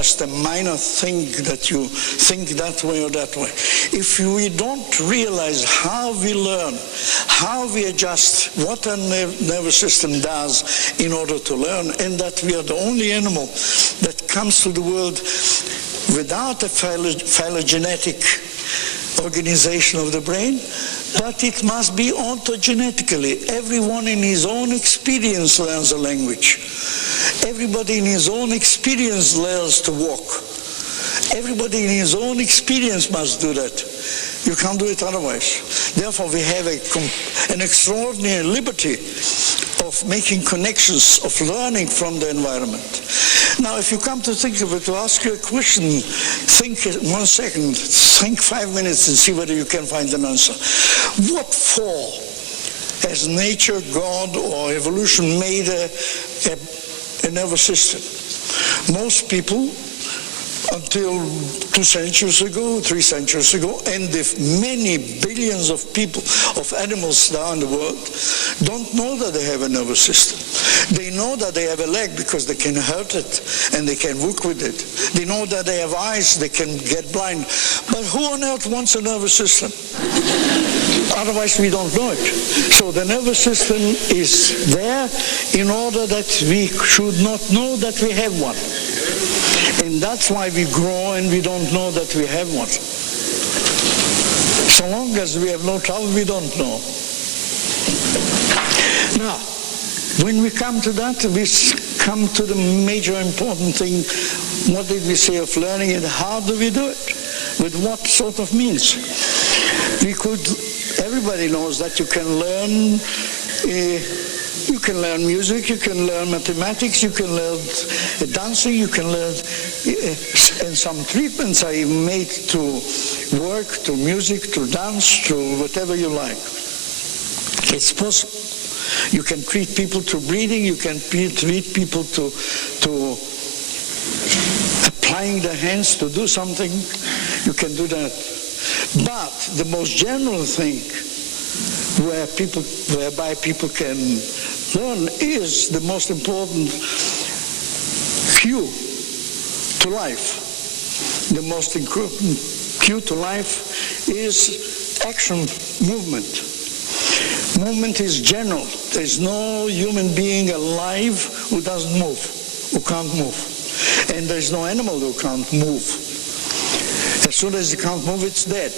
just a minor thing that you think that way or that way. If we don't realize how we learn, how we adjust, what our nervous system does in order to learn, and that we are the only animal that comes to the world without a phylogenetic organization of the brain, but it must be ontogenetically. Everyone in his own experience learns a language. Everybody in his own experience learns to walk. Everybody in his own experience must do that. You can't do it otherwise. Therefore, we have an extraordinary liberty of making connections, of learning from the environment. Now, if you come to think of it, to ask you a question, think 1 second, think 5 minutes and see whether you can find an answer. What for has nature, God, or evolution made a nervous system? Most people, until 2 centuries ago, 3 centuries ago, and the many billions of people, of animals now in the world, don't know that they have a nervous system. They know that they have a leg because they can hurt it and they can work with it. They know that they have eyes, they can get blind. But who on earth wants a nervous system? Otherwise we don't know it. So the nervous system is there in order that we should not know that we have one. And that's why we grow and we don't know that we have one. So long as we have no trouble, we don't know. Now, when we come to that, we come to the major important thing. What did we say of learning and how do we do it? With what sort of means? Everybody knows that you can learn music, you can learn mathematics, you can learn dancing, you can learn, and some treatments are even made to work, to music, to dance, to whatever you like. It's possible. You can treat people to breathing, you can treat people to applying their hands to do something. You can do that. But the most general thing whereby people can learn is the most important cue to life. The most important cue to life is action, movement. Movement is general. There's no human being alive who doesn't move, who can't move. And there's no animal who can't move. As soon as it can't move, it's dead.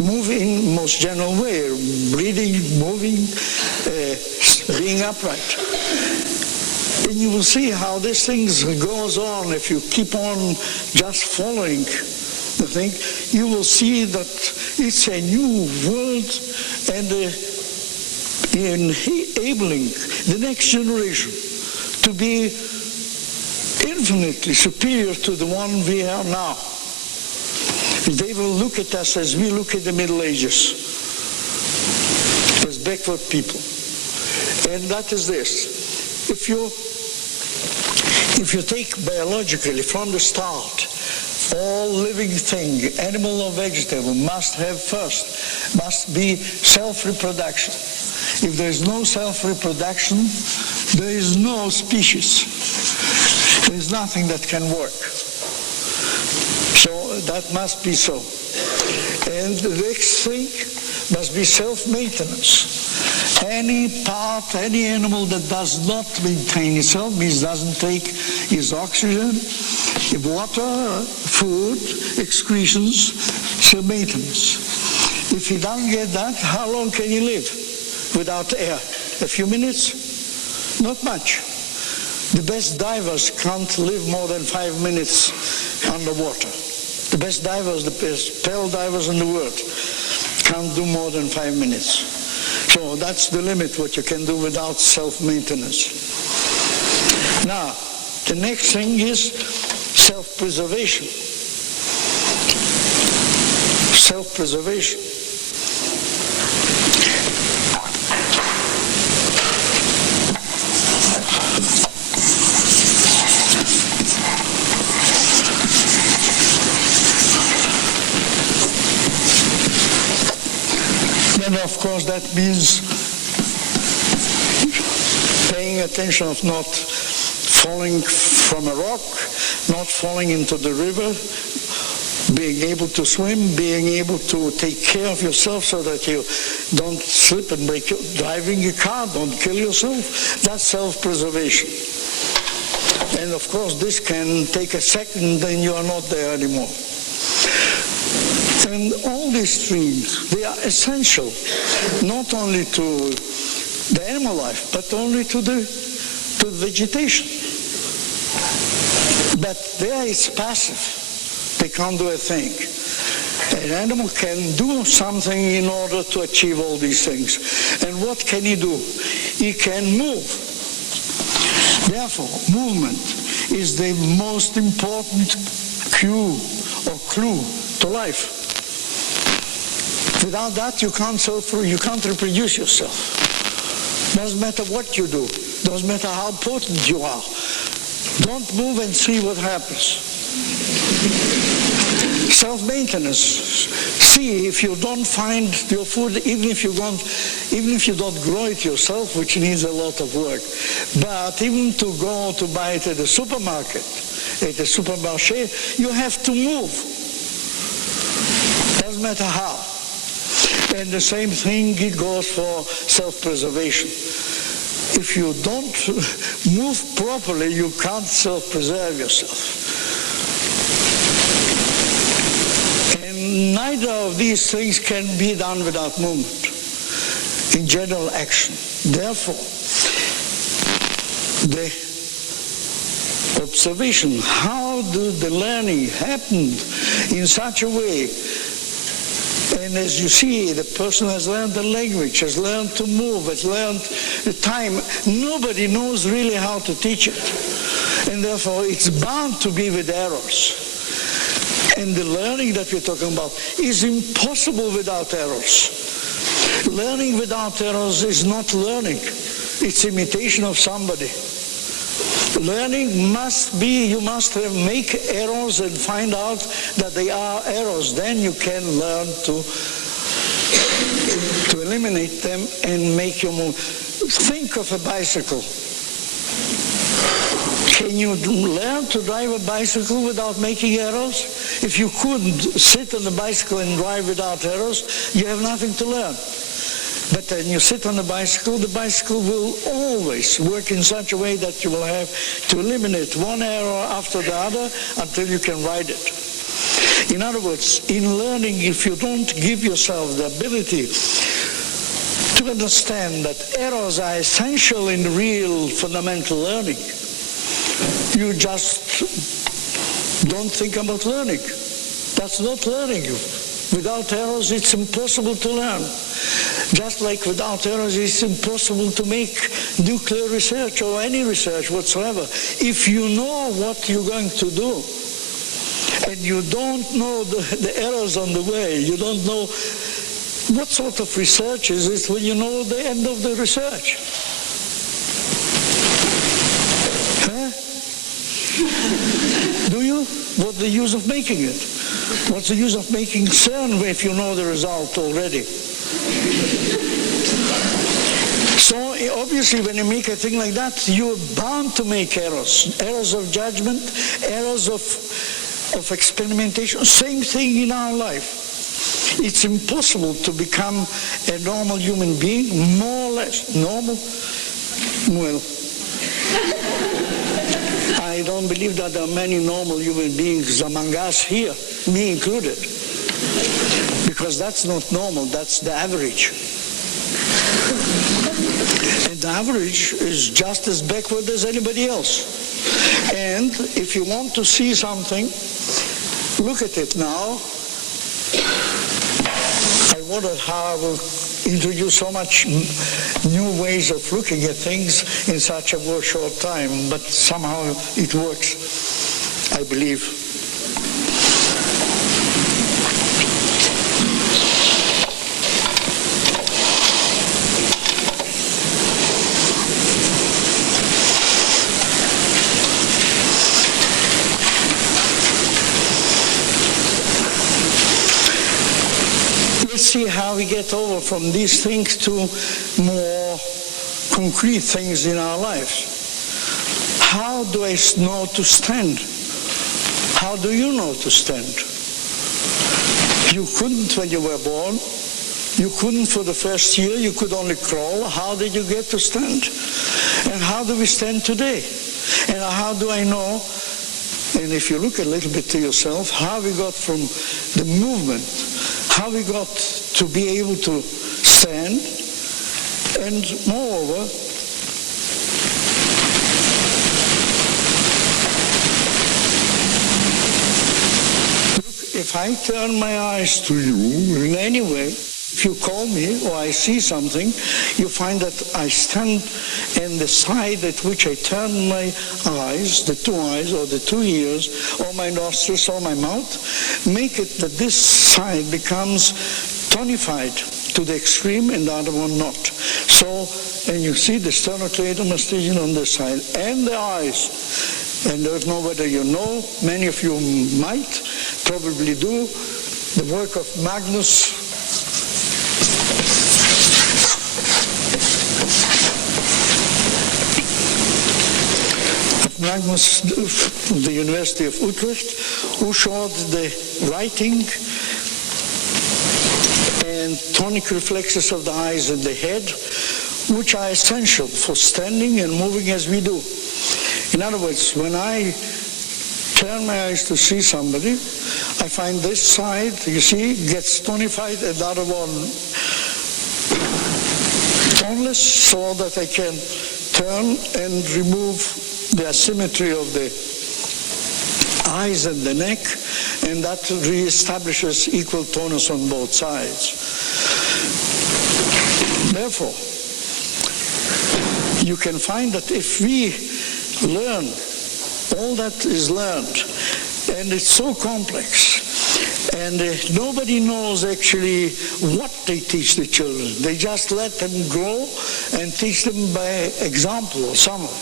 Move in most general way, breathing, moving, being upright. And you will see how this thing goes on. If you keep on just following the thing, you will see that it's a new world and enabling the next generation to be infinitely superior to the one we are now. They will look at us as we look at the Middle Ages, as backward people. And that is this. If you take biologically from the start, all living thing, animal or vegetable, must be self-reproduction. If there is no self-reproduction, there is no species. There is nothing that can work. So that must be so. And the next thing must be self-maintenance. Any animal that does not maintain itself, means doesn't take its oxygen, water, food, excretions, self-maintenance. If he doesn't get that, how long can he live without air? A few minutes? Not much. The best divers can't live more than 5 minutes underwater. The best divers, the best pearl divers in the world, can't do more than 5 minutes. So that's the limit, what you can do without self-maintenance. Now, the next thing is self-preservation. Self-preservation. And of course that means paying attention of not falling from a rock, not falling into the river, being able to swim, being able to take care of yourself so that you don't slip and break driving a car, don't kill yourself. That's self-preservation. And of course, this can take a second, then you are not there anymore. And all these things, they are essential, not only to the animal life, but only to the vegetation. But there it's passive. They can't do a thing. An animal can do something in order to achieve all these things. And what can he do? He can move. Therefore, movement is the most important cue or clue to life. Without that, you can't reproduce yourself. Doesn't matter what you do. Doesn't matter how potent you are. Don't move and see what happens. Self-maintenance. See if you don't find your food, even if you don't grow it yourself, which needs a lot of work. But even to go to buy it at the supermarket, at the supermarché, you have to move. Doesn't matter how. And the same thing it goes for self-preservation. If you don't move properly, you can't self-preserve yourself. And neither of these things can be done without movement, in general action. Therefore, the observation, how do the learning happen in such a way? And as you see, the person has learned the language, has learned to move, has learned the time. Nobody knows really how to teach it. And therefore, it's bound to be with errors. And the learning that we're talking about is impossible without errors. Learning without errors is not learning. It's imitation of somebody. Learning must be, you must make errors and find out that they are errors. Then you can learn to eliminate them and make your move. Think of a bicycle. Can you learn to drive a bicycle without making errors? If you couldn't sit on the bicycle and drive without errors, you have nothing to learn. But when you sit on the bicycle will always work in such a way that you will have to eliminate one error after the other until you can ride it. In other words, in learning, if you don't give yourself the ability to understand that errors are essential in real fundamental learning, you just don't think about learning. That's not learning. Without errors, it's impossible to learn. Just like without errors, it's impossible to make nuclear research or any research whatsoever. If you know what you're going to do, and you don't know the errors on the way, you don't know what sort of research is it when you know the end of the research. Huh? Do you? What's the use of making it? What's the use of making Cern if you know the result already? So obviously when you make a thing like that, you're bound to make errors. Errors of judgment, errors of experimentation. Same thing in our life. It's impossible to become a normal human being, more or less normal. Well, I don't believe that there are many normal human beings among us here, me included. Because that's not normal, that's the average. And the average is just as backward as anybody else. And if you want to see something, look at it now. I wondered how I will introduce so much new ways of looking at things in such a short time, but somehow it works, I believe. See how we get over from these things to more concrete things in our lives. How do I know to stand? How do you know to stand? You couldn't when you were born. You couldn't for the first year. You could only crawl. How did you get to stand? And how do we stand today? And how do I know? And if you look a little bit to yourself, how we got from the movement, how we got to be able to stand, and moreover, if I turn my eyes to you in any way, if you call me or I see something, you find that I stand in the side at which I turn my eyes, the two eyes or the 2 ears, or my nostrils or my mouth, make it that this side becomes tonified to the extreme and the other one not. So, and you see the sternocleidomastoideo on this side and the eyes. And I don't know whether you know, many of you might probably do, the work of Magnus of the University of Utrecht, who showed the writing and tonic reflexes of the eyes and the head, which are essential for standing and moving as we do. In other words, when I turn my eyes to see somebody, I find this side, you see, gets tonified and the other one toneless, so that I can turn and remove the asymmetry of the eyes and the neck, and that reestablishes equal tonus on both sides. Therefore, you can find that if we learn all that is learned, and it's so complex, and nobody knows actually what they teach the children. They just let them grow and teach them by example or somewhere.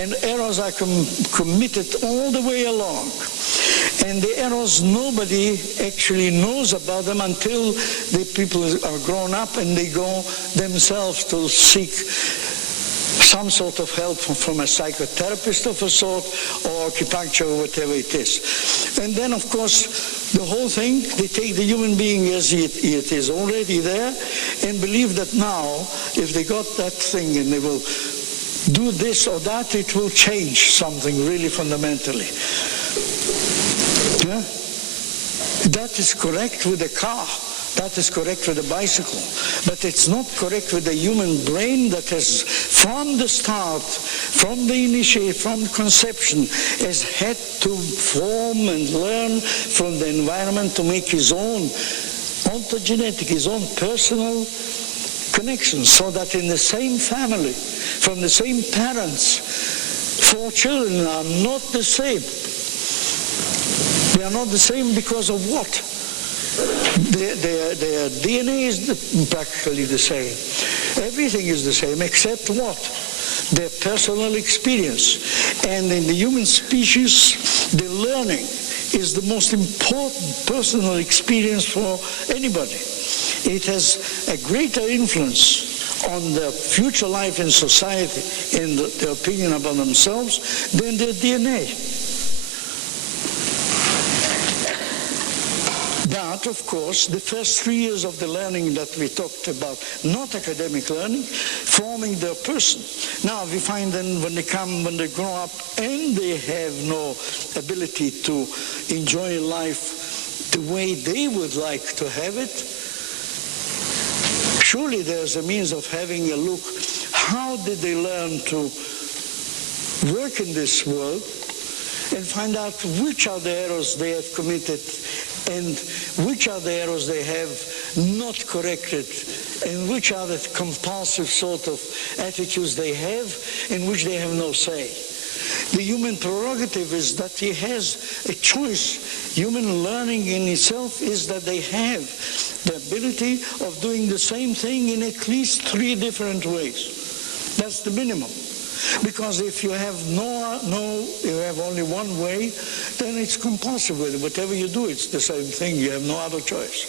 And errors are committed all the way along. And the errors, nobody actually knows about them until the people are grown up and they go themselves to seek some sort of help from a psychotherapist of a sort, or acupuncture, or whatever it is. And then, of course, the whole thing, they take the human being as it is already there and believe that now, if they got that thing and they will do this or that, it will change something really fundamentally. Yeah? That is correct with a car. That is correct with a bicycle. But it's not correct with the human brain that has, from the start, from the initiate, from conception, has had to form and learn from the environment to make his own ontogenetic, his own personal connection, so that in the same family, from the same parents, 4 children are not the same. They are not the same because of what? Their DNA is practically the same. Everything is the same except what? Their personal experience. And in the human species, the learning is the most important personal experience for anybody. It has a greater influence on their future life in society and their opinion about themselves than their DNA. But, of course, the first 3 years of the learning that we talked about, not academic learning, forming their person. Now, we find then when they grow up and they have no ability to enjoy life the way they would like to have it, surely there's a means of having a look. How did they learn to work in this world and find out which are the errors they have committed and which are the errors they have not corrected, and which are the compulsive sort of attitudes they have in which they have no say. The human prerogative is that he has a choice. Human learning in itself is that they have the ability of doing the same thing in at least 3 different ways. That's the minimum. Because if you have you have only one way, then it's compulsive with it. Whatever you do, it's the same thing. You have no other choice.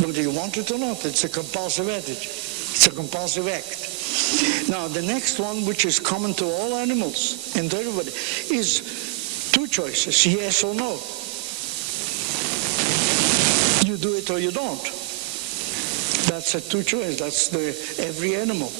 Whether you want it or not, it's a compulsive attitude. It's a compulsive act. Now, the next one, which is common to all animals and to everybody, is Two choices, yes or no. You do it or you don't. That's a two choice. That's every animal.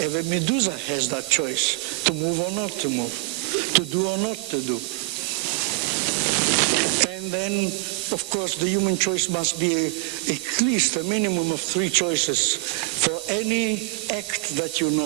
Every medusa has that choice, to move or not to move, to do or not to do. And then, of course, the human choice must be at least a minimum of three choices for any act that you know.